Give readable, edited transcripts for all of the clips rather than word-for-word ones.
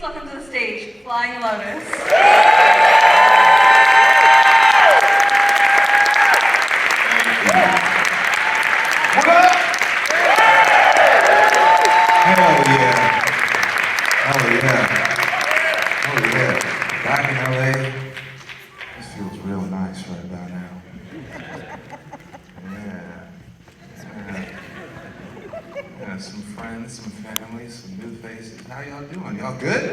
Please welcome to the stage, Flying Lotus. Hell yeah. Oh yeah. Oh yeah. Back in LA, this feels real nice right about now. Yeah, some friends, some family, some new faces. How y'all doing? Y'all good?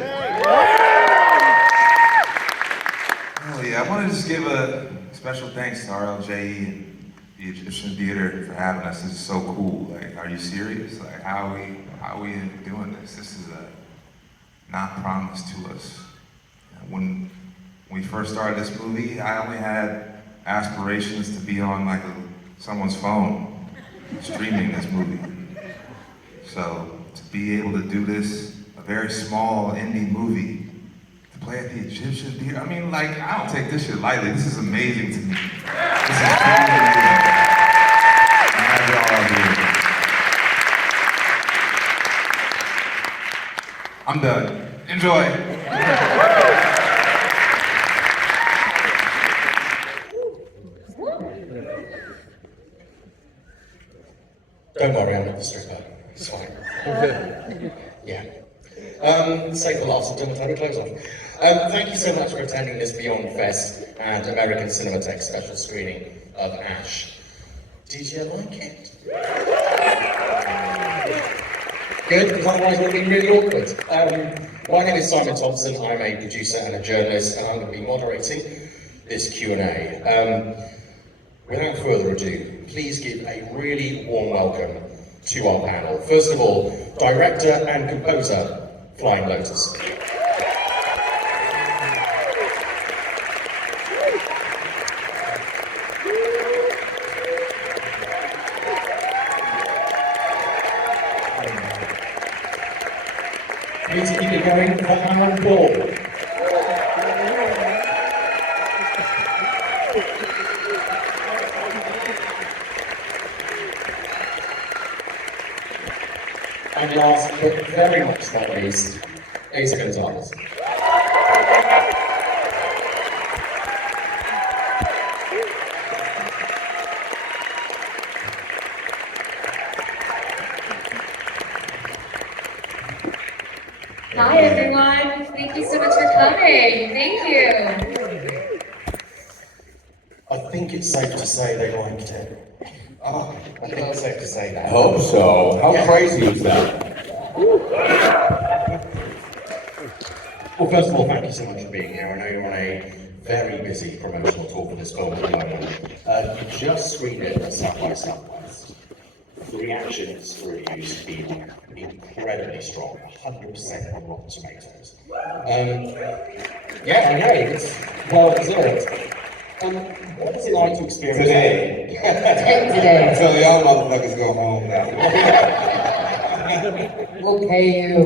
Hell yeah, I want to just give a special thanks to RLJE and the Egyptian Theater for having us. This is so cool. Like, are you serious? Like, how are we doing this? This is not promised to us. When we first started this movie, I only had aspirations to be on like someone's phone, streaming this movie. So to be able to do this, a very small indie movie, to play at the Egyptian Theater, I mean, like, I don't take this shit lightly. This is amazing to me. This is truly amazing. I have y'all out here. I'm done. Enjoy. Don't worry, I'm not the stripper. It's fine. Yeah. Save the laughs until the total close off. Thank you so much for attending this Beyond Fest and American Cinematheque special screening of Ash. Did you like it? Good, because otherwise it would be really awkward. My name is Simon Thompson. I'm a producer and a journalist, and I'm going to be moderating this Q&A. Without further ado, please give a really warm welcome to our panel. First of all, director and composer, Flying Lotus. Please keep it going for Aaron Paul. And last but very much not least, Eiza González. Hi everyone, thank you so much for coming. Thank you. I think it's safe to say they liked it. Oh, I think it's safe to say that. I hope so. How crazy is that? Well, first of all, thank you so much for being here. I know you're on a very busy promotional tour for this film at the moment. You just screened it at South by Southwest. The reactions for reviews have been incredibly strong, 100% on Rotten Tomatoes. Yeah, I know, it's well deserved. What is it like to experience Today. Today. So y'all motherfuckers go home now. We'll pay you.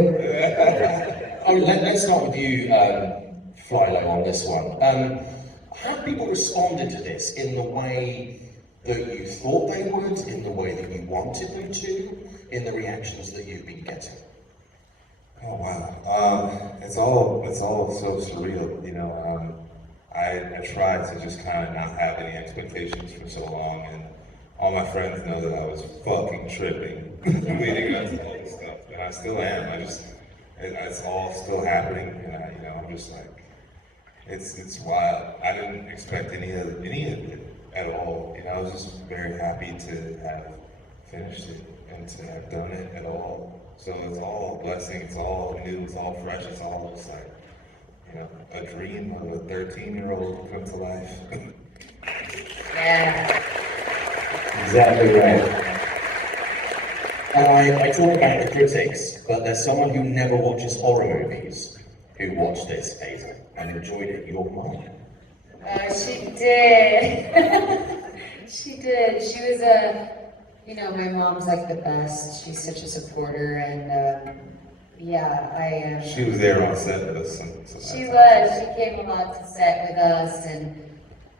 Let's start with you, Flylo, on this one. How have people responded to this in the way that you thought they would, in the way that you wanted them to, in the reactions that you've been getting? Oh wow, it's all so surreal, you know. I tried to just kind of not have any expectations for so long, and all my friends know that I was fucking tripping leading up to all this stuff, and I still am. It's all still happening, and I'm just like, it's wild. I didn't expect any of it at all. I was just very happy to have finished it and to have done it at all. So it's all a blessing. It's all new. It's all fresh. It's all just like, a dream of a 13-year-old come to life. Yeah. Exactly right. And I talk about the critics, but there's someone who never watches horror movies who watched this, Eiza, and enjoyed it. Your mom. She did. She did. She was my mom's like the best. She's such a supporter, and She was there on set with us. She was. She came a lot to set with us, and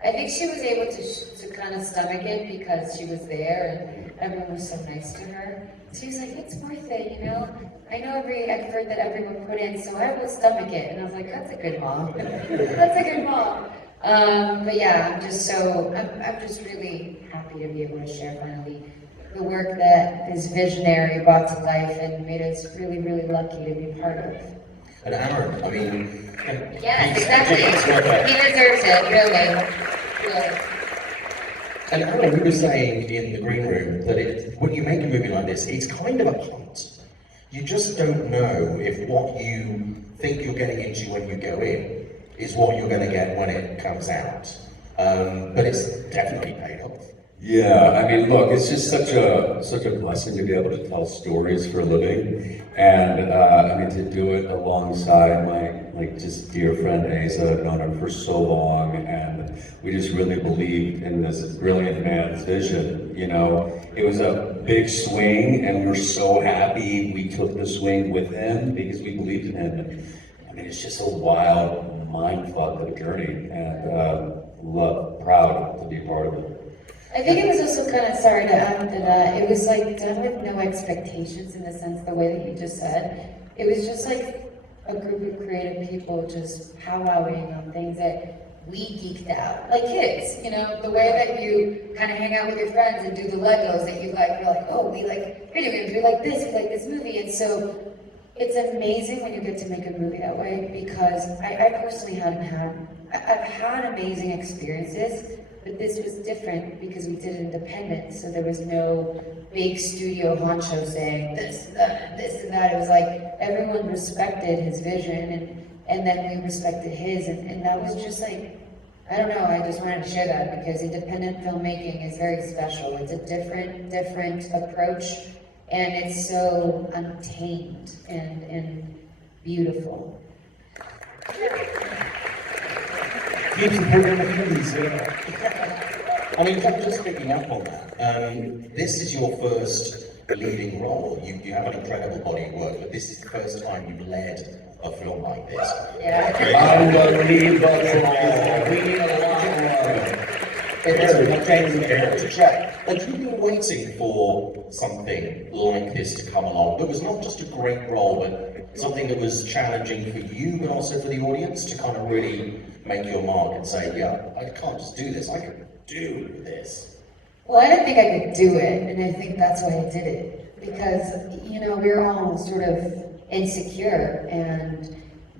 I think she was able to kind of stomach it because she was there and everyone was so nice to her. She was like, it's worth it, you know? I know every effort that everyone put in, so I will stomach it. And I was like, that's a good mom. That's a good mom. But yeah, I'm just really happy to be able to share finally the work that this visionary brought to life and made us really, really lucky to be part of. And Aaron, I mean... Yes, exactly. He deserves it, really. And Aaron, we were saying in the green room that when you make a movie like this, it's kind of a punt. You just don't know if what you think you're getting into when you go in is what you're going to get when it comes out. But it's definitely paid off. Yeah, I mean, look, it's just such a blessing to be able to tell stories for a living, and I mean to do it alongside my just dear friend Eiza. I've known her for so long, and we just really believed in this brilliant man's vision. You know, it was a big swing, and we're so happy we took the swing with him because we believed in him. And I mean, it's just a wild mindfuck of a journey, and proud to be part of it. I think it was also kind of, sorry to add to that, it was like done with no expectations in the sense, the way that you just said. It was just like a group of creative people just powwowing on things that we geeked out. Like kids, you know, the way that you kind of hang out with your friends and do the Legos that you like, you're like, oh, we like video games, we like this movie. And so it's amazing when you get to make a movie that way because I personally I've had amazing experiences. But this was different because we did it independent, so there was no big studio honcho saying this and that. It was like everyone respected his vision, and then we respected his, and that was just like, I don't know, I just wanted to share that because independent filmmaking is very special. It's a different approach, and it's so untamed and beautiful. Keeps improving the movies, I mean, just picking up on that, this is your first leading role. You have an incredible body of work, but this is the first time you've led a film like this. Yeah. Unbelievable. We need a lot more. Had you been waiting for something like this to come along that was not just a great role, but something that was challenging for you, but also for the audience to kind of really make your mark and say, yeah, I can't just do this, I could do this? Well, I didn't think I could do it, and I think that's why I did it. Because, you know, we're all sort of insecure, and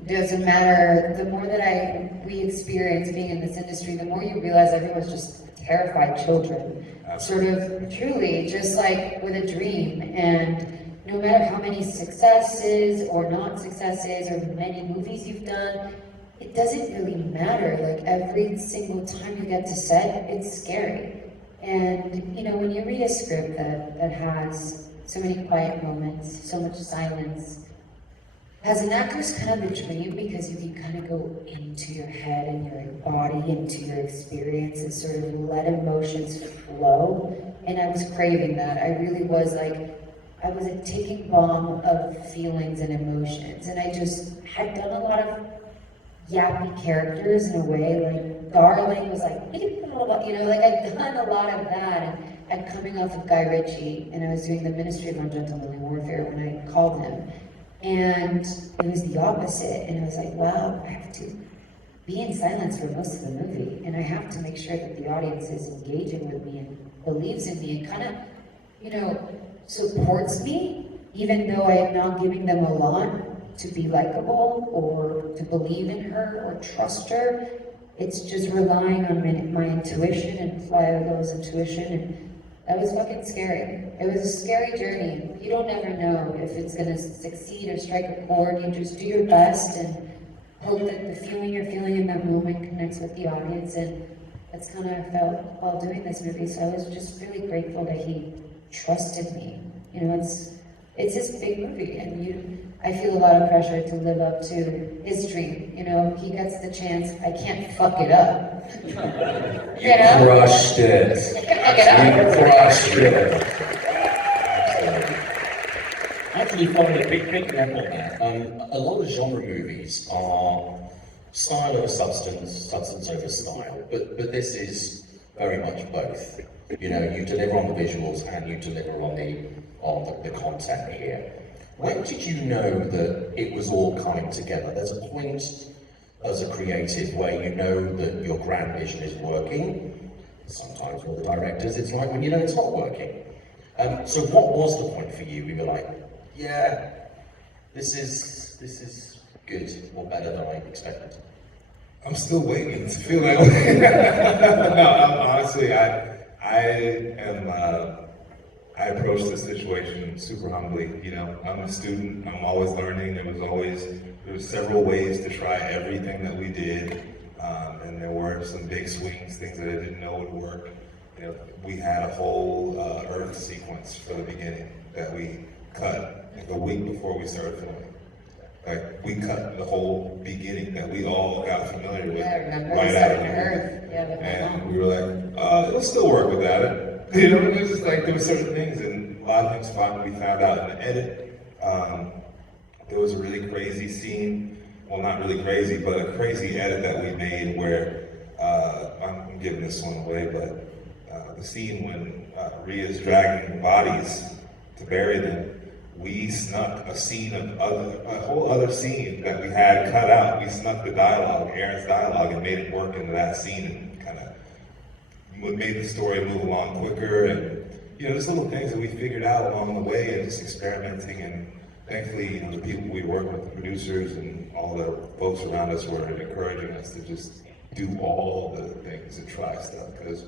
it doesn't matter, the more that we experience being in this industry, the more you realize everyone's just terrified children. Sort of truly, just like with a dream. And no matter how many successes or not successes or many movies you've done, it doesn't really matter. Like every single time you get to set, it's scary. And you know, when you read a script that has so many quiet moments, so much silence, as an actor, it's kind of a dream because you can kind of go into your head and your body, into your experience, and sort of let emotions flow. And I was craving that. I really was like, I was a ticking bomb of feelings and emotions. And I just had done a lot of yappy characters in a way, like Darling was like, you know, like I'd done a lot of that. And I'm coming off of Guy Ritchie, and I was doing The Ministry of Ungentlemanly Warfare when I called him. And it was the opposite, and I was like, wow, I have to be in silence for most of the movie, and I have to make sure that the audience is engaging with me and believes in me and kind of, you know, supports me, even though I am not giving them a lot to be likable or to believe in her or trust her. It's just relying on my intuition and fly with those intuition, and that was fucking scary. It was a scary journey. You don't ever know if it's gonna succeed or strike a chord. You just do your best and hope that the feeling you're feeling in that moment connects with the audience, and that's kind of how I felt while doing this movie. So I was just really grateful that he trusted me. You know, it's his big movie, and I feel a lot of pressure to live up to his dream. You know, he gets the chance. I can't fuck it up. You crushed it. You crushed it. Actually, following a big up on that, a lot of genre movies are style over substance, substance over style, but this is very much both. You know, you deliver on the visuals and you deliver on the content here. When did you know that it was all coming together? There's a point as a creative where you know that your grand vision is working. Sometimes with the directors, it's like when you know it's not working. So what was the point for you? We were like, yeah, this is good or better than I expected. I'm still waiting to feel that way. No, honestly, I approach this situation super humbly. You know, I'm a student. I'm always learning. There was several ways to try everything that we did, and there were some big swings, things that I didn't know would work. You know, we had a whole Earth sequence for the beginning that we cut like a week before we started filming. Like, we cut the whole beginning that we all got familiar with right out of here. And we were like, let's still work with that. You know, it was just like, there were certain things, and a lot of things we found out in the edit. There was a really crazy scene, well, not really crazy, but a crazy edit that we made where, I'm giving this one away, but the scene when Rhea's dragging bodies to bury them, we snuck a scene of a whole other scene that we had cut out. We snuck the dialogue, Aaron's dialogue, and made it work into that scene, and kind of made the story move along quicker. And you know, just little things that we figured out along the way, and just experimenting. And thankfully, you know, the people we work with, the producers and all the folks around us, were encouraging us to just do all the things and try stuff, because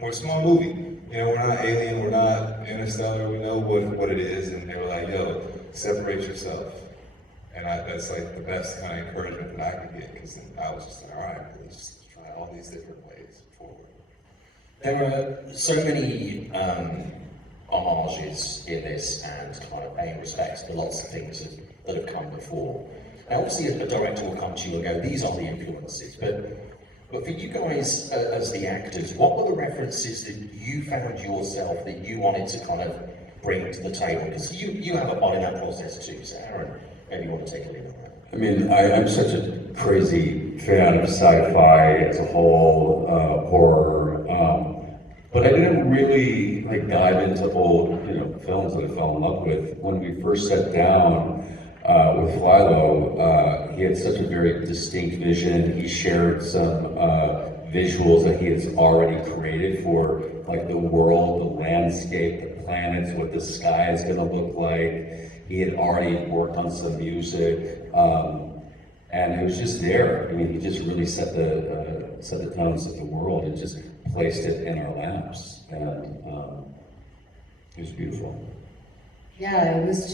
we're a small movie. You know, we're not Alien, we're not Interstellar, we know what it is, and they were like, yo, separate yourself. And that's like the best kind of encouragement that I could get, because I was just like, all right, let's just try all these different ways forward. There are so many homages in this and kind of paying respects to lots of things that have come before. Now, obviously, a director will come to you and go, these are the influences, but for you guys as the actors, what were the references that you found yourself that you wanted to kind of bring to the table? Because you have a part in that process too, so Aaron, maybe you want to take a lead on that. I mean, I'm such a crazy fan of sci-fi as a whole, horror, but I didn't really like dive into old, you know, films that I fell in love with. When we first sat down with Philo, he had such a very distinct vision. He shared some visuals that he has already created for like the world, the landscape, the planets, what the sky is going to look like. He had already worked on some music, and it was just there. I mean, he just really set the tones of the world and just placed it in our laps, and it was beautiful. Yeah, it was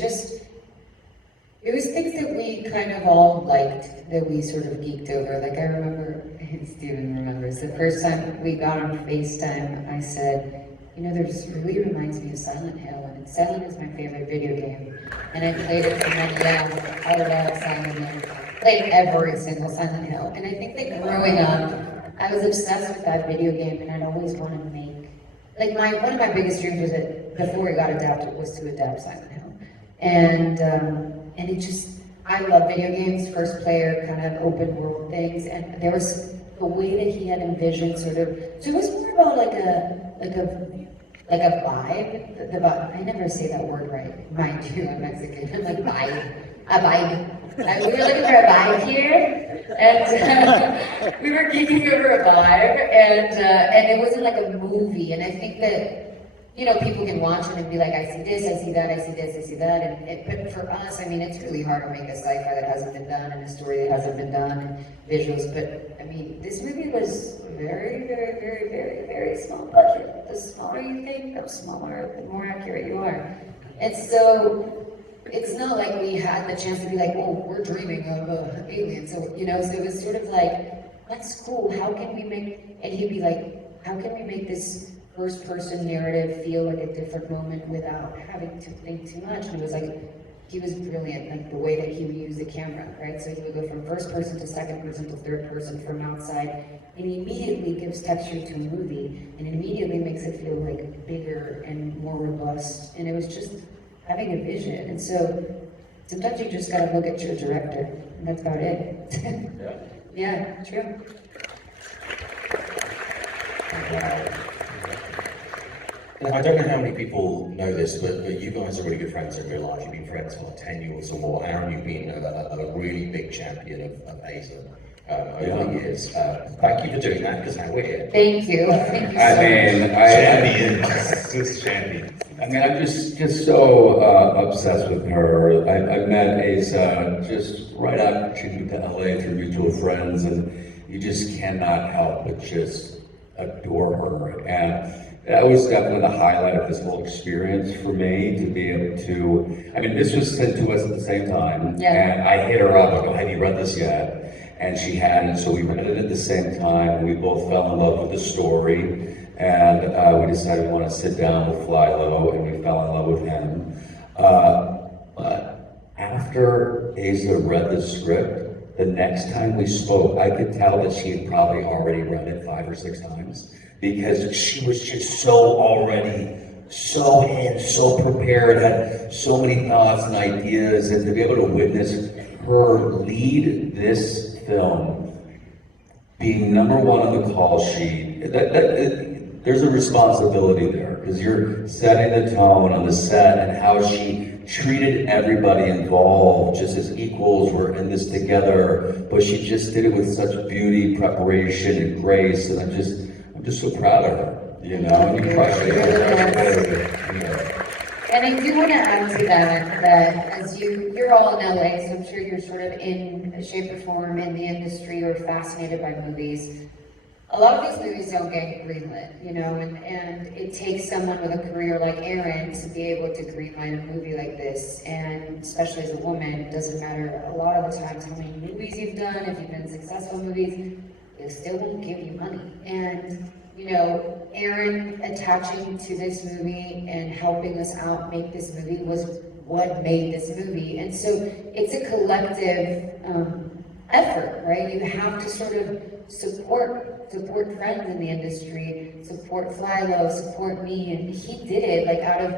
things that we kind of all liked, that we sort of geeked over. Like, I remember, Steven remembers, the first time we got on FaceTime, I said, you know, this really reminds me of Silent Hill, and Silent is my favorite video game. And I played it for many years. I love Silent Hill. Played every single Silent Hill. And I think that growing up, I was obsessed with that video game, and I'd always wanted to make, like, one of my biggest dreams was that before it got adapted was to adapt Silent Hill. And it just, I love video games, first player kind of open world things, and there was the way that he had envisioned sort of, so it was more about like a vibe. I never say that word right, mind you, I'm Mexican. I'm like a vibe. We were looking for a vibe here, and we were geeking over a vibe, and it wasn't like a movie. And I think that, you know, people can watch it and be like, I see this, I see that, I see this, I see that. But for us, I mean, it's really hard to make a sci-fi that hasn't been done and a story that hasn't been done and visuals. But I mean, this movie was very, very, very, very, very small budget. The smaller you think, the smaller, the more accurate you are. And so it's not like we had the chance to be like, oh, we're dreaming of aliens. So, you know, so it was sort of like, that's cool. How can we make, and he'd be like, how can we make this first-person narrative feel like a different moment without having to think too much? And it was like, he was brilliant, like the way that he would use the camera, right? So he would go from first person to second person to third person from outside, and he immediately gives texture to a movie, and immediately makes it feel like bigger and more robust. And it was just having a vision. And so Sometimes you just gotta look at your director, and that's about it. Yeah, true. And I don't know how many people know this, but you guys are really good friends in real life. You've been friends for like 10 years or more. Aaron, you've been a really big champion of Eiza over the years. Thank you for doing that, because now we're here. Thank you. Thank you so Champion. I mean, I'm just so obsessed with her. I met Eiza just right after she moved to LA through mutual friends, and you just cannot help but just adore her. And that was definitely the highlight of this whole experience for me, to be able to, I mean, this was sent to us at the same time, Yeah. and I hit her up, I go, have you read this yet? And she hadn't, so we read it at the same time. We both fell in love with the story, and we decided we want to sit down with Flylo, and we fell in love with him. But after Eiza read the script, the next time we spoke, I could tell that she had probably already read it 5 or 6 times, because she was just so already so prepared, had so many thoughts and ideas, and to be able to witness her lead this film, being #1 on the call sheet, there's a responsibility there, because you're setting the tone on the set and how she treated everybody involved just as equals. We're in this together, but she just did it with such beauty, preparation, and grace, and I'm just so proud of her. You know, you crushed it. And I do want to add to that as you're all in LA, so I'm sure you're sort of in shape or form in the industry or fascinated by movies. A lot of these movies don't get greenlit, you know, and it takes someone with a career like Aaron to be able to greenlight a movie like this, and especially as a woman, it doesn't matter a lot of the times how many movies you've done, if you've been successful movies, they still won't give you money. And you know, Aaron attaching to this movie and helping us out make this movie was what made this movie. And so it's a collective effort, right? You have to sort of support friends in the industry, support Flylo, support me, and he did it like out of.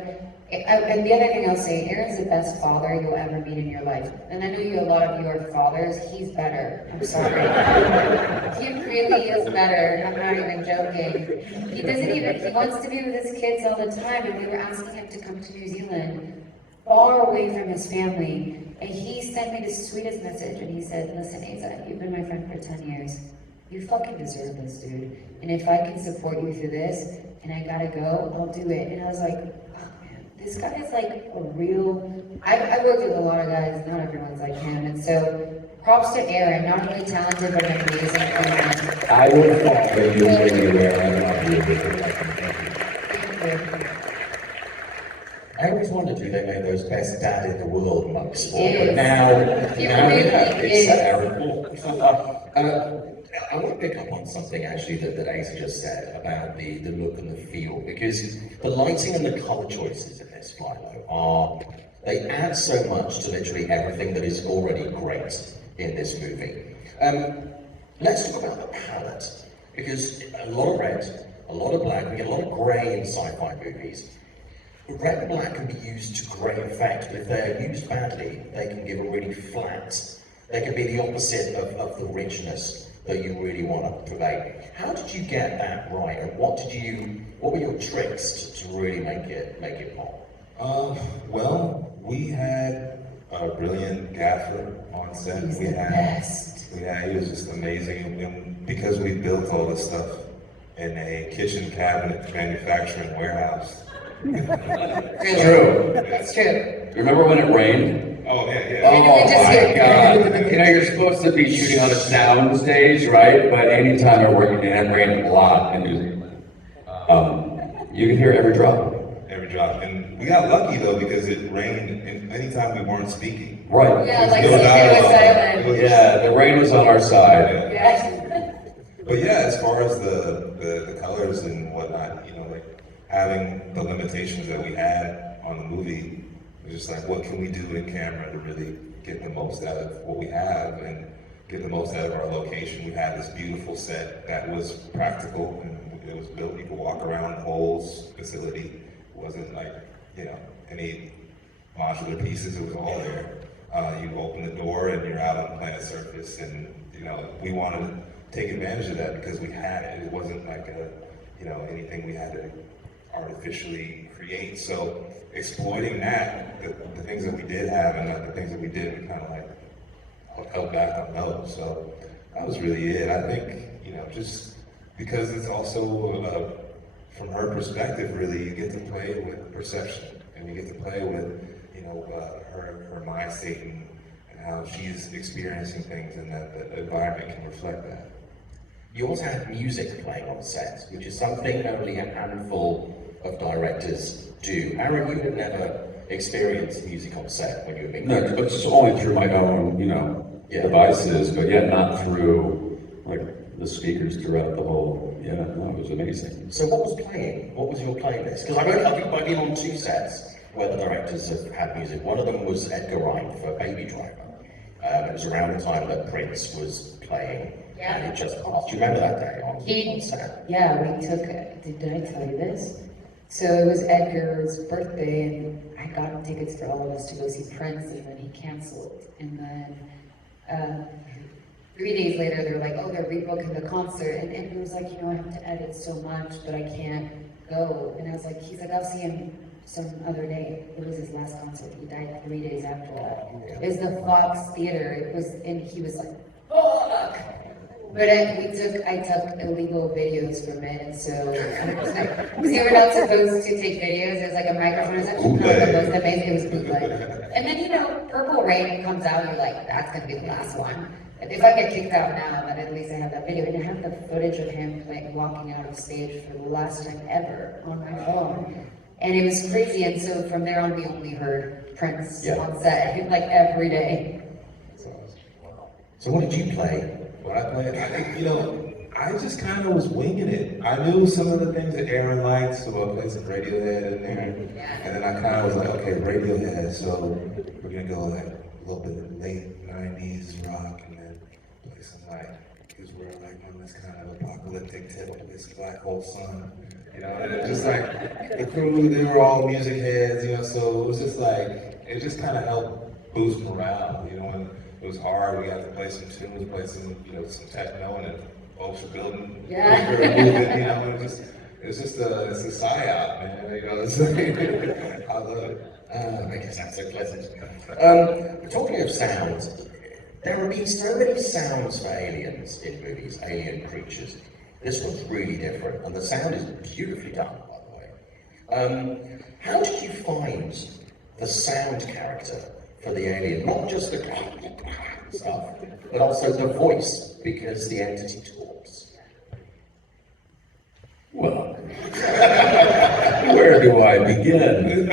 And the other thing I'll say, Aaron's the best father you'll ever meet in your life. And I know a lot of you are fathers, he's better. I'm sorry. He really is better. I'm not even joking. He wants to be with his kids all the time, and we were asking him to come to New Zealand, far away from his family. And he sent me the sweetest message, and he said, listen, Eiza, you've been my friend for 10 years. You fucking deserve this, dude. And if I can support you through this, and I gotta go, I'll do it. And I was like, this guy is like a real, I've worked with a lot of guys, not everyone's like him, and so props to Aaron, not only talented, but an amazing friend. I will follow you anywhere. I always wondered who they made those best dad in the world mugs for, Yes. but now He you know, really it's is. Aaron. I want to pick up on something actually that Eiza just said about the look and the feel, because the lighting and the color choices in this Flylo they add so much to literally everything that is already great in this movie. Let's talk about the palette, because a lot of red, a lot of black, we get a lot of grey in sci-fi movies. Red and black can be used to great effect, but if they're used badly, they can give a really flat, they can be the opposite of the richness that you really want to convey. How did you get that right, and what were your tricks to really make it pop? Well, we had a brilliant gaffer on set. He's the best. He was just amazing, and because we built all this stuff in a kitchen cabinet manufacturing warehouse. It's true. It's true. Remember when it rained? Oh, yeah, Oh yeah. my God! You know, you're supposed to be shooting on a sound stage, right? But anytime I work, it had rained a lot in New Zealand. You can hear every drop. Every drop. And we got lucky though, because it rained anytime we weren't speaking. Right. Yeah, like It was CJ was our- silent. Yeah, the rain was on our side. Yeah. But yeah, as far as the colors and whatnot, you know, like having the limitations that we had on the movie, it was just like, what can we do in camera to really get the most out of what we have and get the most out of our location? We had this beautiful set that was practical and it was built. You could walk around the whole facility. It wasn't like, you know, any modular pieces. It was all there. You open the door and you're out on planet surface, and we wanted to take advantage of that because we had it. It wasn't like anything we had to artificially create. So exploiting that, the things that we did have and the things that we did, we kind of like held back on those. So that was really it. I think, just because it's also from her perspective, really, you get to play with perception, and you get to play with, her mind state and how she's experiencing things, and that the environment can reflect that. You also had music playing on set, which is something only a handful of directors do. Aaron, you had never experienced music on set when you were being No, but it's only through my own, devices, but yet not through like the speakers throughout the whole. Yeah, no, it was amazing. So what was playing? What was your playlist? Because I think I've been on 2 sets where the directors have had music. One of them was Edgar Wright for Baby Driver. It was around the time that Prince was playing, and it just passed. Do you remember that day on set? Yeah, we took, did I tell you this? So it was Edgar's birthday, and I got tickets for all of us to go see Prince, and then he canceled. And then 3 days later, they were like, oh, they're rebooking the concert. And Edgar was like, I have to edit so much, but I can't go. And I was like, he's like, I'll see him some other day. It was his last concert. He died 3 days after that. It was the Fox Theater. It was, and he was like, fuck! But I took illegal videos from it, and so we were not supposed to take videos. It was like a microphone. It was actually not the most amazing. It was bootleg. And then Purple Rain comes out, and you're like, that's gonna be the last one. If I get kicked out now, then at least I have that video. And I have the footage of him walking out of stage for the last time ever on my phone. And it was crazy, and so from there on we only heard Prince on set, like every day. So what did you play? What I played, I think, I just kind of was winging it. I knew some of the things that Aaron liked, so I played some Radiohead in there. And then I kind of was like, okay, Radiohead, so we're gonna go like a little bit of late 90s rock, and then play some because we're like on this kind of apocalyptic tip of this black hole sun. And it just like, the crew, they were all music heads, so it was just like, it just kind of helped boost morale, and it was hard. We got to play some tunes, play some, some techno, and folks were building, we were moving, it's a psyop, man, it's like, I love it. I guess that's so pleasant. Talking of sounds, there have been so many sounds for aliens in movies, alien creatures. This one's really different, and the sound is beautifully done, by the way. How did you find the sound character for the alien? Not just the stuff, but also the voice, because the entity talks. Well, where do I begin?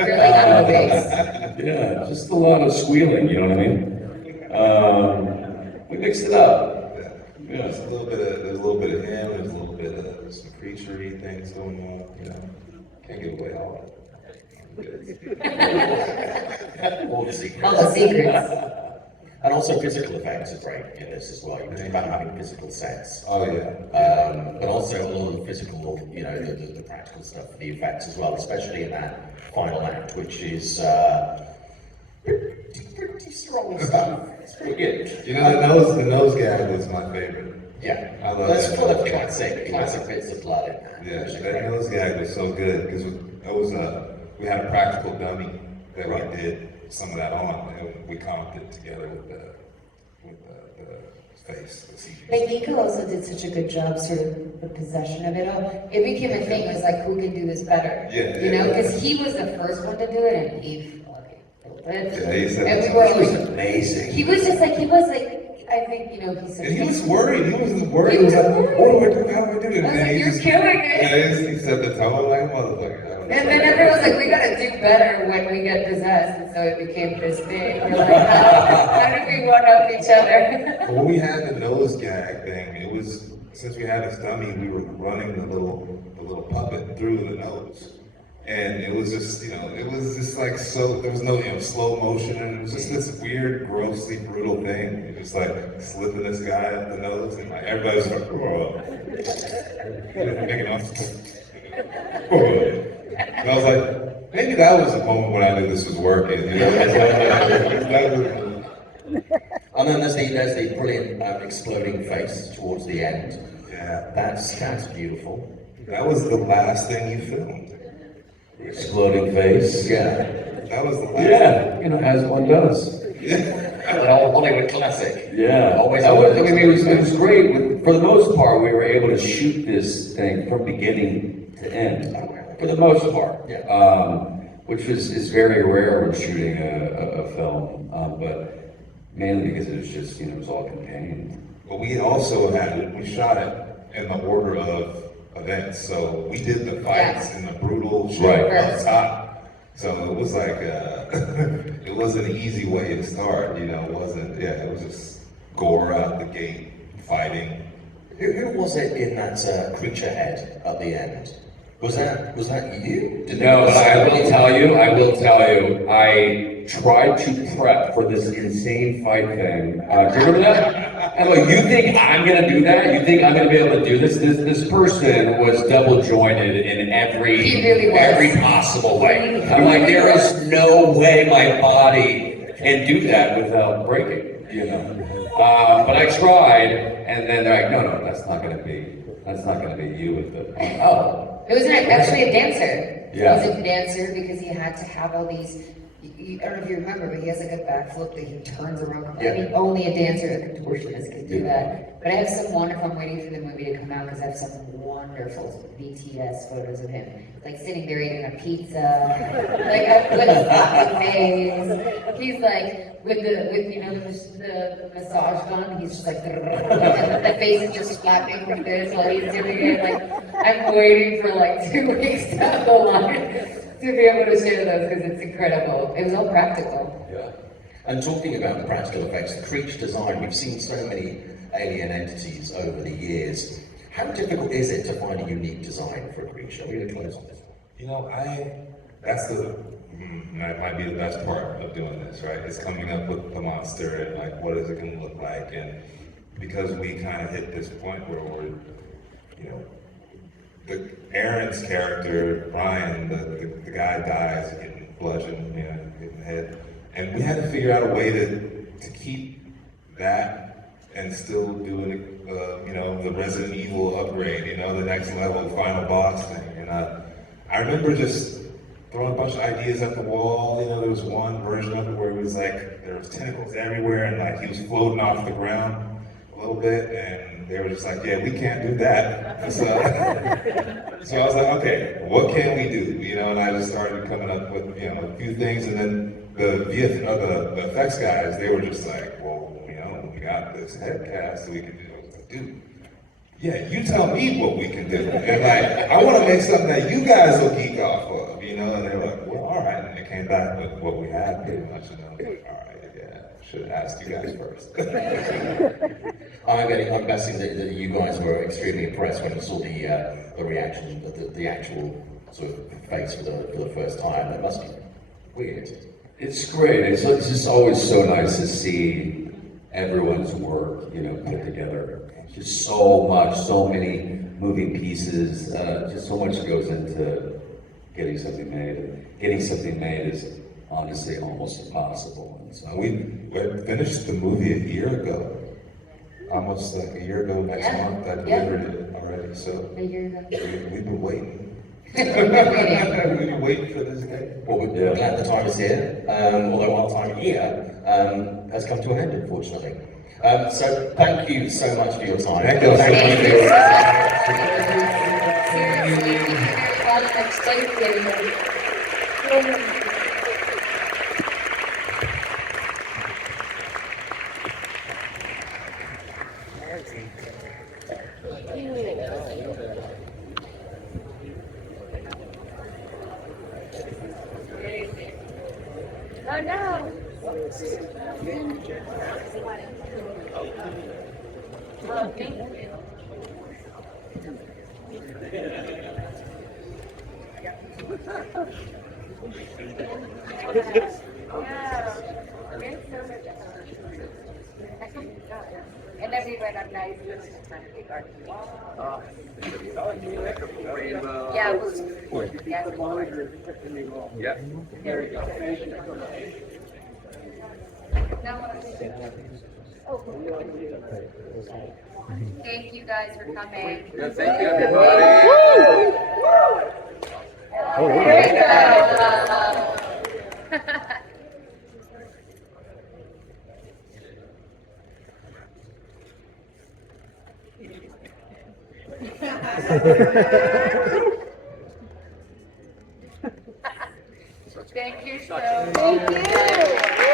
Yeah, just a lot of squealing, you know what I mean? We mixed it up. Yeah, there's a little bit of him, there's a little bit of some creature-y things going on, Can't give away all of it. All the secrets. All the secrets. And also physical effects are great in this as well. You talk about having physical sets. Oh yeah. But also all the physical, the practical stuff, the effects as well, especially in that final act, which is pretty strong stuff. It's pretty good. The nose gag was my favorite. Yeah, I love that's that. full of classic bits of blood in there. Yeah, that nose gag was so good because we had a practical dummy that we did some of that on, and we comped it together with the face, the CG. But Nico also did such a good job, sort of the possession of it all. It became a thing. It was like, who can do this better? Yeah. Because he was the first one to do it, and he fucking killed it. Yeah, he said and we were It was like, amazing. he was like, I think, he said. And he was worried. He was worried. He He was was like, worried. what do I do? How do I do this? I was like, you're killing it. Yeah, he set the tone like a motherfucker. And then everyone's like, we gotta do better when we get possessed, and so it became this thing. We're like, how did we one up each other? When we had the nose gag thing, it was, since we had this dummy, we were running the little puppet through the nose. And it was just, it was just like there was no slow motion, and it was just this weird, grossly brutal thing. It was just like slipping this guy up the nose, and like everybody was like, whoa. Making off. And I was like, maybe that was the moment when I knew this was working. And then there's the brilliant exploding face towards the end. Yeah. That's beautiful. That was the last thing you filmed. Exploding face. Yeah. That was the last Yeah, you know, as one does. An old Hollywood classic. Yeah, Always. I mean, it was great. For the most part, we were able to shoot this thing from beginning to end. For the most part, which is very rare when shooting a film, but mainly because it was just, you know, it was all contained. But we also we shot it in the order of events. So we did the fights in the brutal shit up top. So it was like, it wasn't an easy way to start, you know, it was just gore out the gate, fighting. Who was it in that creature head at the end? Was that you? No, but I will tell you, I tried to prep for this insane fight thing. Do you remember that? I'm like, you think I'm gonna do that? You think I'm gonna be able to do this? This person was double jointed in every possible way. I'm like, there is no way my body can do that without breaking, you know. But I tried, and then they're like, no, that's not gonna be you with the It was actually a dancer. Yeah. He was a dancer because he had to have all these. I don't know if you remember, but he has like a backflip that he turns around. Yeah. I mean, only a dancer, a contortionist can do that. But I have some wonderful. I'm waiting for the movie to come out because I have some wonderful BTS photos of him, like sitting there eating a pizza, like with a fucking face. He's like with the massage gun. He's just like the face is just flapping like this while he's doing it. Like I'm waiting for like 2 weeks down the line to be able to share those because it's incredible. It was all practical. Yeah. And talking about the practical effects, the creature design, we've seen so many alien entities over the years. How difficult is it to find a unique design for a creature? We're going to close on this one. You know, that might be the best part of doing this, right? It's coming up with the monster and like, what is it going to look like? And because we kind of hit this point where we're, you know, Aaron's character, Brian, the guy dies getting bludgeoned, you know, in the head. And we had to figure out a way to keep that and still do you know, the Resident Evil upgrade, you know, the next level, final boss thing. And I remember just throwing a bunch of ideas at the wall. You know, there was one version of it where it was like, there was tentacles everywhere and like he was floating off the ground a little bit, and they were just like, yeah, we can't do that. And so I was like, okay, what can we do? You know, and I just started coming up with, you know, a few things, and then the effects guys, they were just like, well, you know, we got this head cast that we can do. I was like, dude, yeah, you tell me what we can do. And like, I want to make something that you guys will geek off of, you know? And they were like, well, all right. And they came back with what we had pretty much, and I was like, all right, yeah, should have asked you guys first. I'm guessing that you guys were extremely impressed when you saw the reaction, the actual sort of face for the first time. That must be weird. It's great. It's just always so nice to see everyone's work, you know, put together. Just so much, so many moving pieces. Just so much goes into getting something made. Getting something made is honestly almost impossible. And so We finished the movie a year ago. Almost like a year ago next month, I delivered it already. So A year ago. we've been waiting. We've been waiting for this day. Well, we're glad the time is here, although our time here has come to an end, unfortunately. So thank you so much for your time. Thank you. Oh no! And then we went on nice. Yeah, it was. Yeah. There we go. Now, Thank you guys for coming. Yeah, thank you, everybody. Thank you so Thank you.